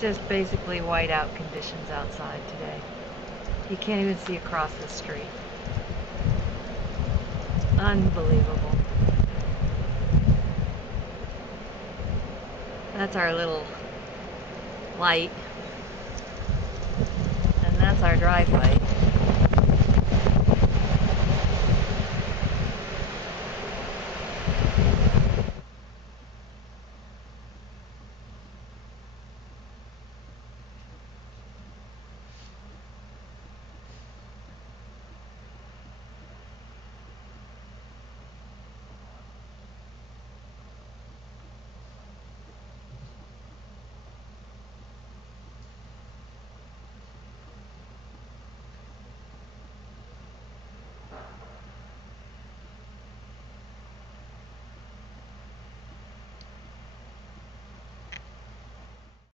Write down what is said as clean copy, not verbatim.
just basically whiteout conditions outside today. You can't even see across the street. Unbelievable. That's our little light. And that's our driveway.